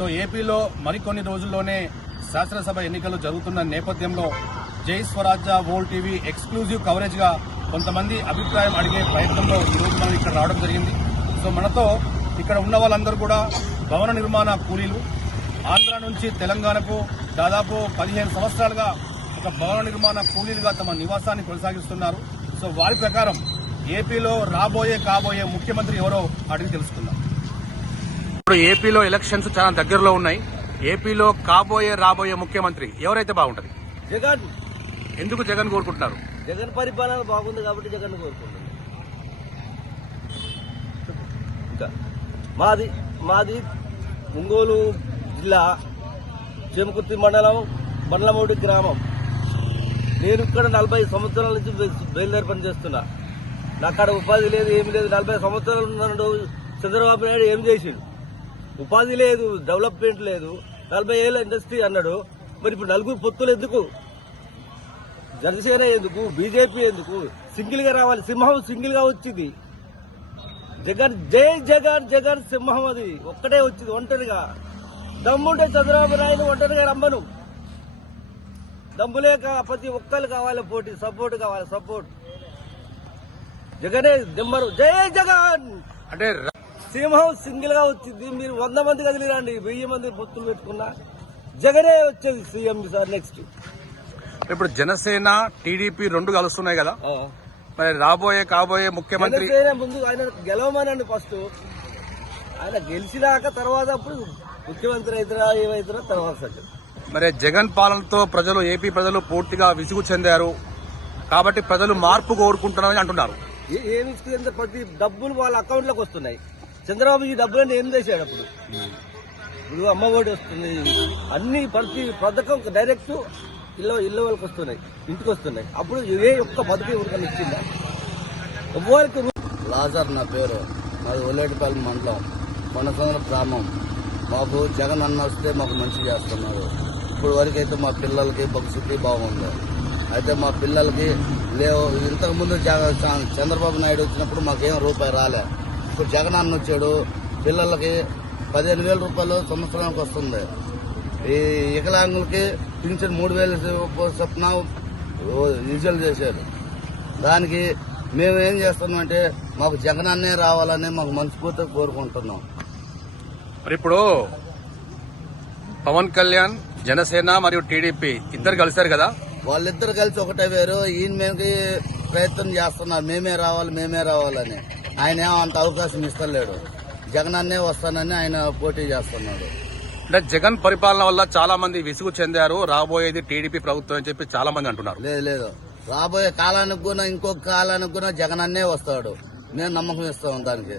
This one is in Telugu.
సో ఏపీలో మరికొన్ని రోజుల్లోనే శాసనసభ ఎన్నికలు జరుగుతున్న నేపథ్యంలో జై స్వరాజ్య వరల్డ్ టీవీ ఎక్స్క్లూజివ్ కవరేజ్ గా కొంతమంది అభిప్రాయం అడిగే ప్రయత్నంలో ఈ రోజు మనం ఇక్కడ రావడం జరిగింది. సో మనతో ఇక్కడ ఉన్న వాళ్ళందరూ కూడా భవన నిర్మాణ కూలీలు. ఆంధ్ర నుంచి తెలంగాణకు దాదాపు 15 సంవత్సరాలుగా ఒక భవన నిర్మాణ కూలీలుగా తమ నివాసాన్ని కొనసాగిస్తున్నారు. సో వారి ప్రకారం ఏపీలో కాబోయే ముఖ్యమంత్రి ఎవరో అడిగి తెలుసుకుందాం. ఇప్పుడు ఏపీలో ఎలక్షన్స్ చాలా దగ్గరలో ఉన్నాయి. ఏపీలో రాబోయే ముఖ్యమంత్రి ఎవరైతే బాగుంటది? జగన్. ఎందుకు జగన్ కోరుకుంటున్నారు? జగన్ పరిపాలన బాగుంది కాబట్టి జగన్ కోరుకుంటున్నారు. మాది ఒంగోలు జిల్లా చేమకుర్తి మండలం బండ్లమూడి గ్రామం. నేను ఇక్కడ 40 సంవత్సరాల నుంచి బయలుదేరి పనిచేస్తున్నా. నాకు అక్కడ ఉపాధి లేదు, ఏమి లేదు. 40 సంవత్సరాలు ఉన్నాడు చంద్రబాబు నాయుడు. ఏం చేసిండు? ఉపాధి లేదు, డెవలప్మెంట్ లేదు. 40 ఏళ్ళ ఇండస్ట్రీ అన్నాడు. మరి ఇప్పుడు నలుగురు పొత్తులు ఎందుకు? జనసేన ఎందుకు? బీజేపీ ఎందుకు? సింగిల్ గా రావాలి. సింహం సింగిల్ గా వచ్చింది. జగన్ జై జగన్, జగన్ సింహం. అది ఒక్కటే వచ్చింది ఒంటరిగా. దమ్ముంటే చంద్రబాబు నాయుడు ఒంటరిగా రమ్మను. దమ్ములే ప్రతి ఒక్కరు కావాలి, పోటీ సపోర్ట్ కావాలి. సపోర్ట్ జగనే దిమ్మరు. జై జగన్. అంటే సింహం సింగిల్ గా వచ్చింది. మీరు 100 మంది కదిలిరండి, 1000 మంది పొత్తులు పెట్టుకున్నా జగనే వచ్చేది సీఎం సార్. నెక్స్ట్ ఇప్పుడు జనసేన టీడీపీ రెండు కలుస్తున్నాయి కదా, మరి కాబోయే ముఖ్యమంత్రి ముందు ఆయన గెలవమనండి. ఫస్ట్ ఆయన గెలిచినాక తర్వాత అప్పుడు ముఖ్యమంత్రి అవుతారా ఏమవుతారో తర్వాత సంగతి. మరి జగన్ పాలనతో ఏపీ ప్రజలు పూర్తిగా విసుగు చెందారు కాబట్టి ప్రజలు మార్పు కోరుకుంటున్నారని అంటున్నారు. ఏమి ప్రతి డబ్బులు వాళ్ళ అకౌంట్ లోకి వస్తున్నాయి. చంద్రబాబు ఈ డబ్బులన్నీ ఏం చేశాడు? ఇప్పుడు అమ్మఒడి వస్తుంది, అన్ని ప్రతి పథకం డైరెక్ట్ ఇళ్ళ వాళ్ళకి వస్తున్నాయి, ఇంటికి వస్తున్నాయి. అప్పుడు ఏ ఒక్క పథకం ఎవరికైనా ఇచ్చిందా? ఎవరికి? లాజర్ నా పేరు. మాది ఒల్లేటిపల్లి మండలం కొనసంద్ర గ్రామం. మాకు జగన్ అన్న వస్తే మాకు మంచి చేస్తున్నారు. ఇప్పుడు వరకైతే మా పిల్లలకి భవిష్యత్తు బాగుంది. అయితే మా పిల్లలకి లేవు. ఇంతకుముందు చంద్రబాబు నాయుడు వచ్చినప్పుడు మాకేం రూపాయి రాలే. ఇప్పుడు జగన్ అన్న వచ్చాడు. పిల్లలకి 15,000 రూపాయలు సంవత్సరానికి వస్తుంది. ఈ వికలాంగులకి పింఛన్ 3,000 చొప్పున విడుదల చేశారు. దానికి మేము ఏం చేస్తున్నామంటే మాకు జగన్ అన్నే రావాలని మాకు మనస్ఫూర్తిగా కోరుకుంటున్నాం. మరి ఇప్పుడు పవన్ కళ్యాణ్, జనసేన మరియు టీడీపీ ఇద్దరు కలిశారు కదా, వాళ్ళిద్దరు కలిసి ఒకటే వేరు. ఈయన మేమకి ప్రయత్నం చేస్తున్నారు, మేమే రావాలని. ఆయన ఏమో అంత అవకాశం ఇస్తలేడు. జగన్ అన్నే వస్తానని ఆయన పోటీ చేస్తున్నాడు. అంటే జగన్ పరిపాలన వల్ల చాలా మంది విసుగు చెందారు, రాబోయేది టీడీపీ ప్రభుత్వం అని చెప్పి చాలా మంది అంటున్నారు. లేదు, రాబోయే కాలానికి కూడా ఇంకొక కాలానికి కూడా జగన్ అన్నే వస్తాడు. మేము నమ్మకం ఇస్తాం దానికి.